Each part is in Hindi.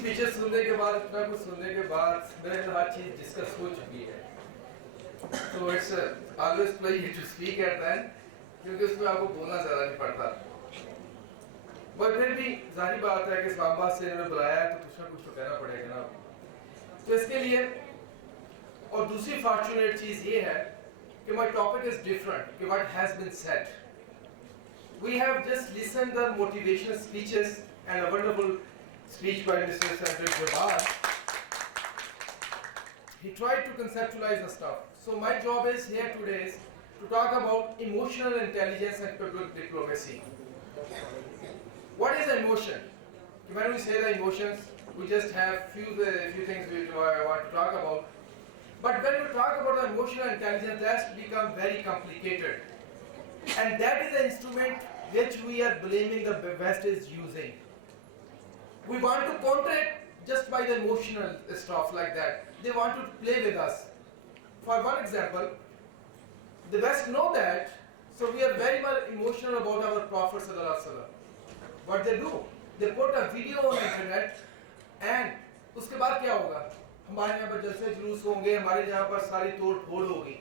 स्पीचेस सुनने के बाद, इतना कुछ सुनने के बाद मैंने हर चीज डिस्कस हो चुकी है, तो it's always pleasure to speak at that, क्योंकि उसमें आपको बोलना ज़्यादा नहीं पड़ता। पर फिर भी जाहिर बात है कि इस्लामाबाद से इन्होंने बुलाया है तो कुछ ना कुछ तो कहना पड़ेगा ना। तो इसके लिए और दूसरी फॉर्चुनेट चीज़ ये है कि माय टॉपिक इज डिफरेंट, कि what has been said. We have just listened the motivational speeches and a wonderful speech by Mr. Senator Jawad. He tried to conceptualize the stuff. So my job is here today is to talk about emotional intelligence and public diplomacy. What is emotion? When we say the emotions, we just have few things we want to talk about. But when we talk about the emotional intelligence, that's become very complicated. And that is the instrument which we are blaming the West is using. We want to counter it just by the emotional stuff like that. They want to play with us. For one example, the West know that, so we are very much emotional about our Prophet Sallallahu Alaihi Wasallam. What they do? They put a video on internet, and उसके बाद क्या होगा? हमारे यहाँ पर जलसे जुलूस होंगे, हमारे यहाँ पर सारी तोड़ फोड़ होगी.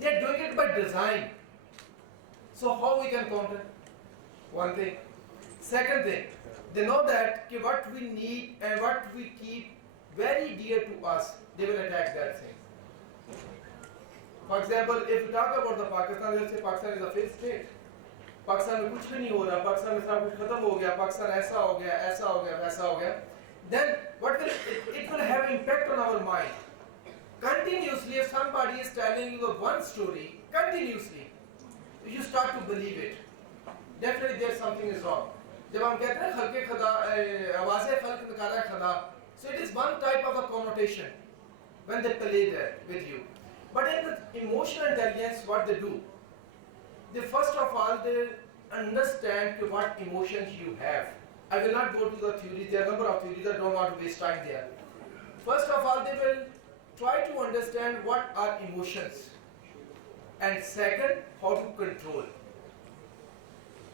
They are doing it by design. So how we can counter? One thing. Second thing, they know that what we need and what we keep very dear to us, they will attack that thing. For example, if we talk about the Pakistan, let's say Pakistan is a failed state. Pakistan में कुछ भी नहीं हो रहा, पाकिस्तान में सब कुछ खत्म हो गया, पाकिस्तान ऐसा हो गया, ऐसा हो गया, वैसा हो गया. Then what will it will have impact on our mind. Continuously, if somebody is telling you the one story continuously, you start to believe it. Definitely there something is wrong. जब हम कहते हैं खल्के खदा, आवाज़े खल्क निकाला खदा, so it is one type of a connotation when they play that with you. But in the emotional intelligence, what they do, they first of all they understand what emotions you have. I will not go to the theories. There are a number of theories. I don't want to waste time there. First of all, they will try to understand what are emotions, and second, how to control.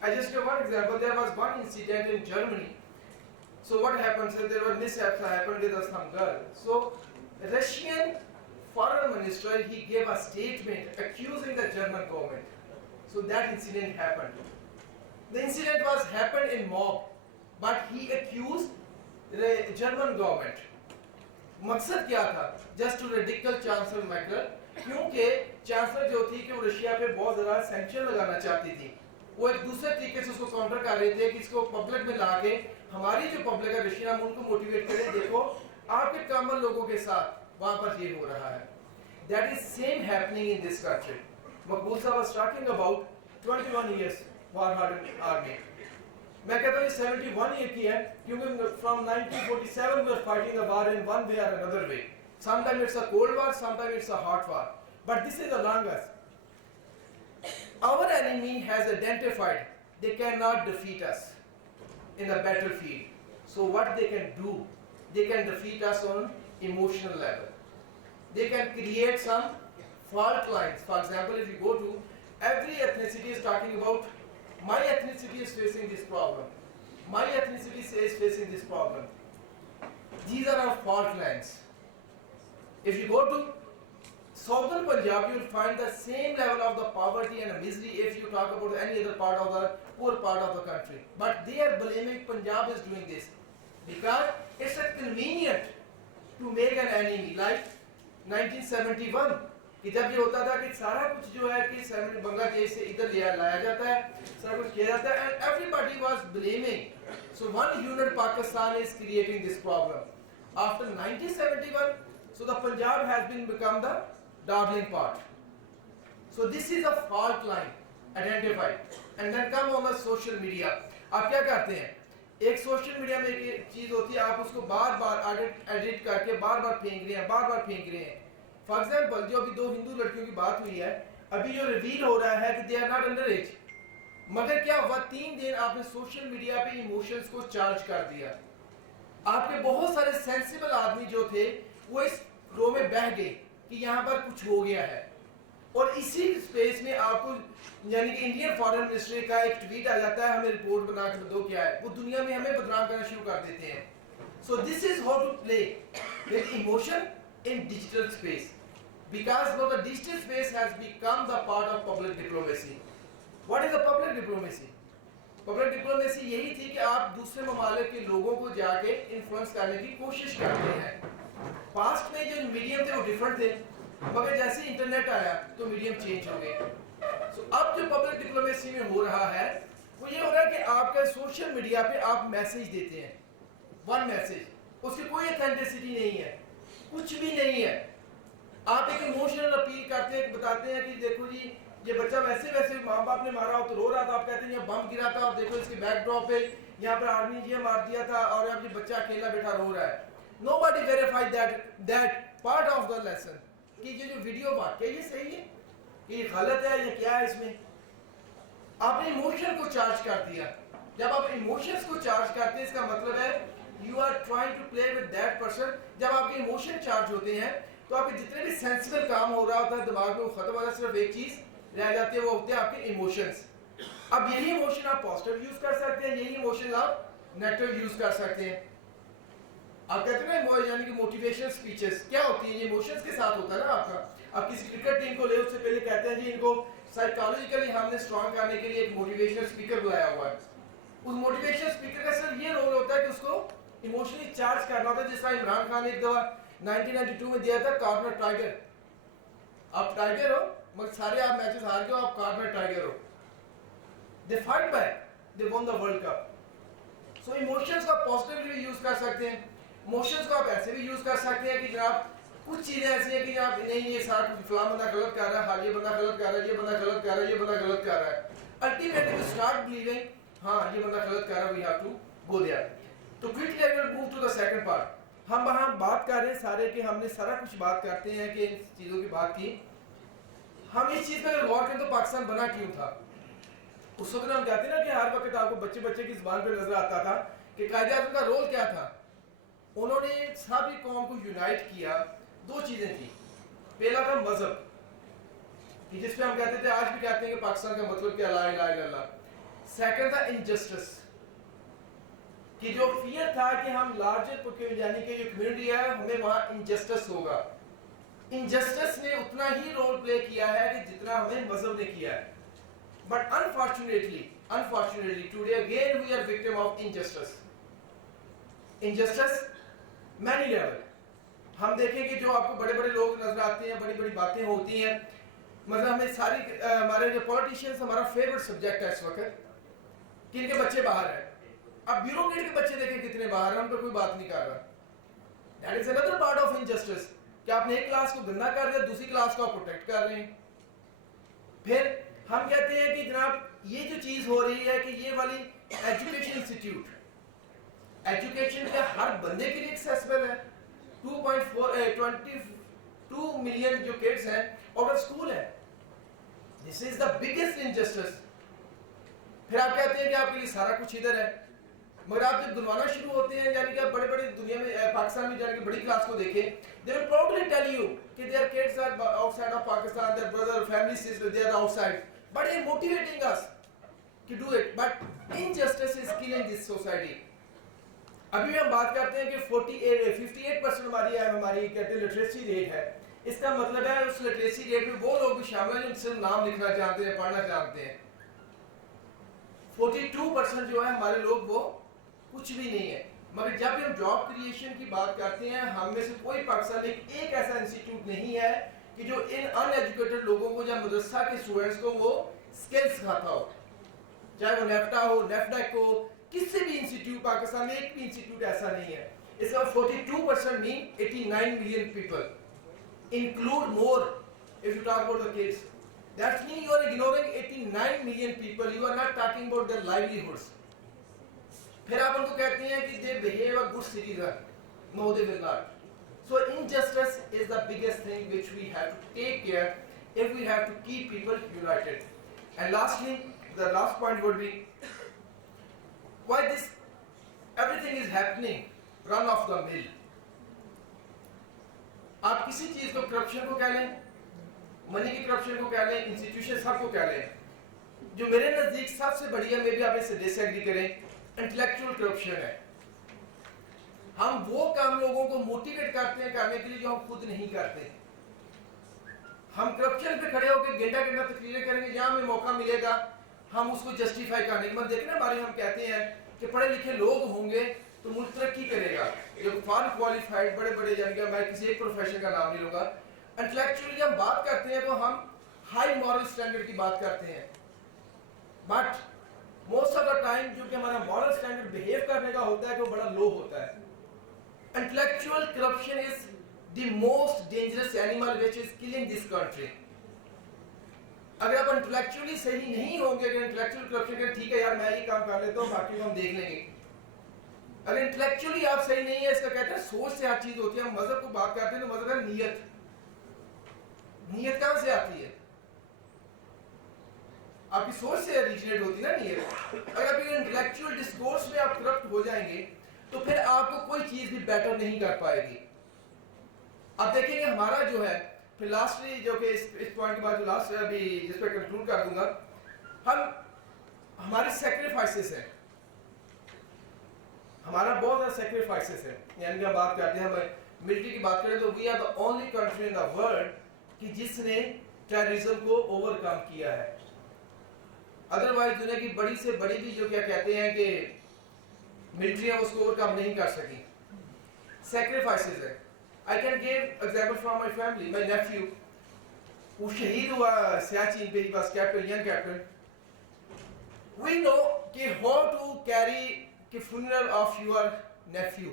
I just give one example. There was one incident in Germany. So what happened? So there were mishaps that happened with some girl. So Russian foreign minister, he gave a statement accusing the German government. So that incident happened. The incident was happened in mob, but he accused the German government. मकसद क्या था? Just to ridicule Chancellor Merkel, क्योंकि चांसलर जो थी कि वो रशिया पे बहुत ज़्यादा सैंक्शन लगाना चाहती थी. वो एक दूसरे तरीके से उसको काउंटर कर रहे थे कि इसको पब्लिक में लाके हमारी जो पब्लिक है रशिया में उनको मोटिवेट करें, देखो आपके कॉमन लोगों के साथ वहाँ पर ये हो रहा है. That is same happening in this country. मकबूल साहब was talking about 21 years war hardened army. मैं कहता हूँ 71 year की है, क्योंकि from 1947 we are fighting the war in one way or another way. Sometimes it's a cold war, sometimes it's a hot war. But this is the longest. Our enemy has identified they cannot defeat us in the battlefield. So what they can do, they can defeat us on emotional level. They can create some fault lines. For example, if you go to every ethnicity is talking about my ethnicity is facing this problem. My ethnicity is facing this problem. These are our fault lines. If you go to Southern Punjab, you will find the same level of the poverty and misery if you talk about any other part of the poor part of the country. But they are blaming Punjab is doing this because it's convenient to make an enemy. Like 1971, कि जब ये होता था कि सारा कुछ जो है कि बांग्लादेश से इधर लाया जाता है, सारा कुछ किया जाता है, and everybody was blaming. So one unit Pakistan is creating this problem. After 1971, so the Punjab has become the darling part. So this is a fault line identified. And then come on the social media. आप क्या करते हैं? एक सोशल मीडिया में एक चीज होती है, आप उसको बार बार एडिट करके बार बार फेंक रहे हैं. फॉर एग्जाम्पल, जो अभी 2 हिंदू लड़कियों की बात हुई है, अभी जो रिवील हो रहा है कि they are not under age, मगर क्या हुआ 3 दिन आपने सोशल मीडिया पे इमोशंस को चार्ज कर दिया. आपके बहुत सारे सेंसिबल आदमी जो थे वो इस रो में बह गए कि यहाँ पर कुछ हो गया है, और इसी स्पेस में आपको यानी कि इंडियन फॉरेन मिनिस्ट्री का एक ट्वीट आ जाता है, हमें रिपोर्ट बना कर दो क्या है, वो दुनिया में हमें बदनाम करना शुरू कर देते हैं. So this is how to play with emotion in digital space. Because now the digital space has become the part of public diplomacy. What is the public diplomacy? Public diplomacy यही थी कि आप दूसरे ममालिक के लोगों को जाके इन्फ्लुएंस करने की कोशिश करते हैं. पास्ट में जो मीडियम थे वो डिफरेंट थे, मगर जैसे इंटरनेट आया तो मीडियम चेंज हो गए. सो अब जो पब्लिक डिप्लोमेसी में हो रहा है वो ये हो रहा है कि आपका सोशल मीडिया पे आप मैसेज देते हैं, वन मैसेज, उसकी कोई ऑथेंटिसिटी नहीं है, कुछ भी नहीं है. आप एक इमोशनल अपील करते हैं, बताते हैं कि देखो जी ये बच्चा वैसे वैसे माँ बाप ने मारा हो तो रो रहा था, आप कहते हैं ये बम गिरा था और देखो इसके बैकड्रॉप पे यहाँ पर आर्मी जी मार दिया था और अब ये बच्चा अकेला बैठा रो रहा है. Nobody verified that part of the lesson कि ये जो वीडियो बात क्या ये सही है, ये गलत है, ये क्या है. इसमें आपने इमोशन को चार्ज कर दिया. जब आप इमोशंस को चार्ज करते हैं इसका मतलब है you are trying to play with that person. जब आपके इमोशन चार्ज होते हैं तो आपके जितने भी सेंसिबल काम हो रहा होता है दिमाग में वो खत्म हो जाता है, सिर्फ एक चीज रह जाती है, वो होते हैं आपके इमोशंस. अब यही इमोशन आप पॉजिटिव यूज कर सकते हैं, यही इमोशन आप नेगेटिव यूज कर सकते हैं. आप कहते हैं ना यानी कि मोटिवेशनल स्पीचेस क्या होती है, ये इमोशंस के साथ होता है ना आपका. आप किसी क्रिकेट टीम को ले उससे पहले कहते हैं जी इनको साइकोलॉजिकली हमने स्ट्रांग करने के लिए एक मोटिवेशनल स्पीकर बुलाया हुआ है. उस मोटिवेशनल स्पीकर का सिर्फ ये रोल होता है कि उसको इमोशनली चार्ज करना होता है. जिस तरह इमरान खान ने एक दफा 1992 में दिया था कॉर्नर टाइगर. आप टाइगर हो मगर सारे आप मैचेस हार गए हो, आप कॉर्नर टाइगर हो. They fight back, they one the world cup. So emotions को आप पॉजिटिवली यूज कर सकते हैं, इमोशंस को आप ऐसे भी यूज कर सकते हैं कि जनाब कुछ चीजें ऐसी हैं कि जनाब नहीं ये सारा कुछ फलां बंदा गलत कर रहा है, हाँ ये बंदा गलत कर रहा है, ये बंदा गलत कर रहा है, ये बंदा गलत कर रहा है. अल्टीमेटली वी स्टार्ट बिलीविंग हाँ ये बंदा गलत कर रहा है, we have to go there. तो quickly I will move to the second part. हम वहां बात कर रहे हैं सारे कि हमने सारा कुछ बात करते हैं कि इन चीजों की बात की. हम इस चीज पर गौर करें तो पाकिस्तान बना क्यों था. उस वक्त हम कहते हैं ना कि हर वक्त आपको बच्चे बच्चे की जुबान पे नजर आता था कि कायदे-ए-आज़म का रोल क्या था. उन्होंने सारी कौम को यूनाइट किया. दो चीजें थी. पहला था मजहब कि जिस पे हम कहते थे आज भी कहते हैं कि पाकिस्तान का मतलब क्या ला इलाहा इल्लल्लाह. सेकंड था इनजस्टिस कि जो फियर था कि हम लार्जर यानी कि जो कम्युनिटी है हमें वहां इनजस्टिस होगा. इनजस्टिस ने उतना ही रोल प्ले किया है कि जितना हमें मजहब ने किया है. But unfortunately today again we are victim of injustice. Injustice many level. हम देखें कि जो आपको बड़े बड़े लोग नजर आते हैं, बड़ी बड़ी बातें होती हैं. मतलब हमें सारी हमारे जो पॉलिटिशियंस हमारा फेवरेट सब्जेक्ट है इस वक्त कि इनके बच्चे बाहर हैं. अब ब्यूरोक्रेट के बच्चे देखें कितने बाहर हैं, उन पर कोई बात नहीं कर रहा. That is another part of injustice कि आपने एक क्लास को गंदा कर दिया, दूसरी क्लास को आप प्रोटेक्ट कर रहे हैं. फिर हम कहते हैं कि जनाब ये जो चीज हो रही है कि ये वाली एजुकेशन इंस्टीट्यूट एजुकेशन क्या हर बंदे के लिए एक्सेसिबल है. 22 मिलियन जो किड्स हैं आउट ऑफ स्कूल है. This is the biggest injustice. फिर आप कहते हैं कि आपके लिए सारा कुछ इधर है, मगर आप जब गुनवाना शुरू होते हैं यानी कि आप बड़े बड़े दुनिया में पाकिस्तान में जाके बड़ी क्लास को देखें, they will proudly tell you कि their kids are outside of Pakistan, their brother family sister they are outside, but they motivating us to do it. But injustice is killing this society. अभी हम बात करते हैं कि 58% हमारी कहते लिटरेसी रेट है. इसका मतलब है उस लिटरेसी रेट में वो लोग भी शामिल हैं जो सिर्फ नाम लिखना जानते हैं, पढ़ना जानते हैं. 42% जो है हमारे लोग वो कुछ भी नहीं है. मगर जब हम जॉब क्रिएशन की बात करते हैं हम में से कोई पाकिस्तान में एक ऐसा इंस्टीट्यूट नहीं है कि जो इन अनएजुकेटेड लोगों को या मदरसा के स्टूडेंट्स को वो स्किल्स सिखाता हो. चाहे वो नेफ्टा हो, नेफ्डेक हो, किसी भी इंस्टीट्यूट पाकिस्तान में एक भी इंस्टीट्यूट ऐसा नहीं है. इसका 42% mean 89 million people include more if you talk about the kids. That means you are ignoring 89 million people. You are not talking about their livelihoods. फिर आप उनको कहते हैं कि they behave a good citizen. No, they will not. So injustice is the biggest thing which we have to take care if we have to keep people united. And lastly, the last point would be why this everything is happening run of the mill. आप किसी चीज को करप्शन को कह लें, मनी की करप्शन को कह लें, इंस्टीट्यूशन सबको कह लें. जो मेरे नजदीक सबसे बढ़िया, मे भी आप इससे डिसएग्री करें, इंटेलेक्चुअल करप्शन है. हम वो काम लोगों को मोटिवेट करते हैं करने के लिए जो हम खुद नहीं करते। हम करप्शन पे खड़े होकर घंटा घंटा तकरीरें करेंगे, जहां हमें मौका मिलेगा हम उसको जस्टिफाई करने के बाद देखें ना, हमारे हम कहते हैं कि पढ़े लिखे लोग होंगे तो मुल्क तरक्की करेगा। जो फॉर क्वालिफाइड बड़े बड़े, यानी कि मैं किसी एक प्रोफेशन का नाम नहीं लूंगा, इंटेलेक्चुअली हम बात करते हैं तो हम हाई मॉरल स्टैंडर्ड की बात करते हैं, but most of the time जो कि हमारा मॉरल स्टैंडर्ड बिहेव करने का होता है वो बड़ा लो होता है। Intellectual corruption is the most dangerous animal which is killing this country. अगर आप इंटेलेक्चुअली सही नहीं होंगे, अगर इंटेलेक्चुअल करप्शन करें, ठीक है यार मैं ये काम कर लेता हूँ बाकी हम देख लेंगे, अगर इंटेलेक्चुअली आप सही नहीं है, इसका कहते हैं सोच से हर चीज होती है। हम मजहब को बात करते हैं तो मजहब है नीयत। नीयत कहां से आती है? आपकी सोच से ओरिजिनेट होती है ना नीयत। अगर आप इंटेलेक्चुअल डिस्कोर्स में आप करप्ट हो जाएंगे तो फिर आपको कोई चीज भी बेटर नहीं कर पाएगी। अब देखेंगे हमारा जो है, फिर लास्टली जो कि इस पॉइंट के बाद जो लास्ट अभी जिस पे कंक्लूड कर दूंगा, हमारे सैक्रिफाइसेस हैं, हमारा बहुत ज्यादा सैक्रिफाइसेस है। यानी कि हम बात करते हैं, हम मिलिट्री की बात करें तो we are the only country in the world कि जिसने टेररिज्म को ओवरकम किया है। अदरवाइज दुनिया की बड़ी से बड़ी भी जो क्या कहते हैं कि मिलिट्री है उसको ओवरकम नहीं कर सकी। सैक्रिफाइसेस है। I can give example from my family. My nephew वो शहीद हुआ सियाचिन पे, he was captain, young captain. We know कि how to carry the funeral of your nephew.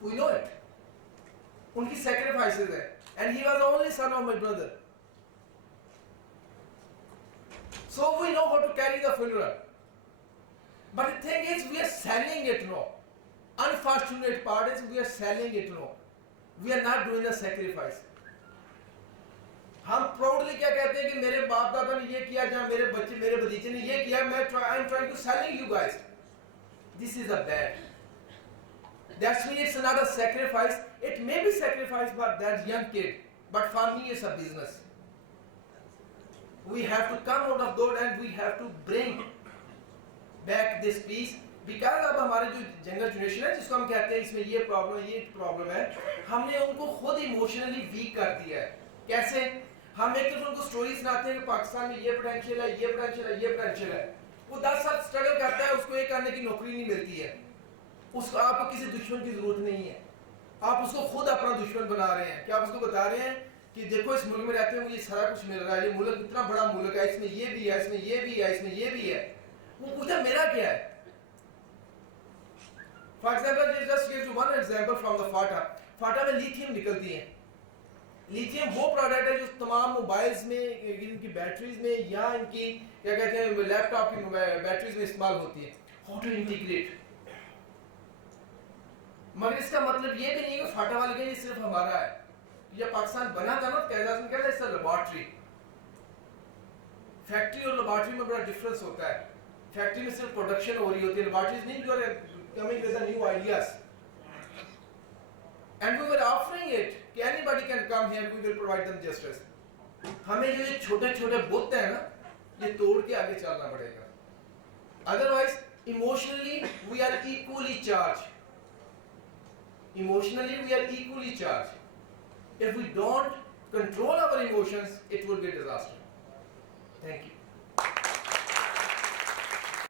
We know it. उनकी sacrifices है, and he was the only son of my brother. So we know how to carry the funeral. But the thing is, we are selling it now. Unfortunate part is we are selling it now. We are not doing the sacrifice. हम प्राउडली क्या कहते हैं कि मेरे बाप दादा ने ये किया, जहां मेरे बच्चे मेरे भतीजे ने ये किया, मैं I am trying to selling you guys. This is a bad, that's mean it's not a sacrifice. It may be sacrifice for that young kid, but for me it's a business. We have to come out of that and we have to bring back this peace, because अब हमारे जो यंगर जनरेशन है जिसको हम कहते हैं इसमें ये प्रॉब्लम है, हमने उनको खुद इमोशनली वीक कर दिया है। कैसे? हम एक तो उनको स्टोरी सुनाते हैं कि पाकिस्तान में ये पोटेंशियल है, ये पोटेंशियल है, ये पोटेंशियल है। वो 10 साल स्ट्रगल करता है, उसको एक करने की नौकरी नहीं मिलती है, उसको आपको किसी दुश्मन की जरूरत नहीं है, आप उसको खुद अपना दुश्मन बना रहे हैं। क्या आप उसको बता रहे हैं कि देखो इस मुल्क में रहते हैं मुझे सारा कुछ मिल रहा है, ये मुल्क इतना बड़ा मुल्क है, इसमें ये भी है, इसमें ये भी है, इसमें ये भी है। वो पूछता मेरा क्या है? For example just give you one example from the FATA. FATA में लिथियम निकलती है। लिथियम वो प्रोडक्ट है जो तमाम मोबाइल्स में, इनकी बैटरीज में या इनकी क्या कहते हैं लैपटॉप की बैटरीज में इस्तेमाल होती है। How to integrate? मगर इसका मतलब ये भी नहीं है कि फाटा वाले ये सिर्फ हमारा है। जब पाकिस्तान बना था ना, कहता है लेबोरेटरी। फैक्ट्री और लेबोरेटरी में बड़ा डिफरेंस होता है। फैक्ट्री में सिर्फ प्रोडक्शन हो रही होती है, लेबोरेटरीज नहीं, you are coming with new ideas. And we were offering it कि anybody can come here, we will provide them justice. हमें जो ये छोटे छोटे बुत है ना, ये तोड़ के आगे चलना पड़ेगा। Otherwise, emotionally we are equally charged. Emotionally we are equally charged. If we don't control our emotions, it will be a disaster. Thank you.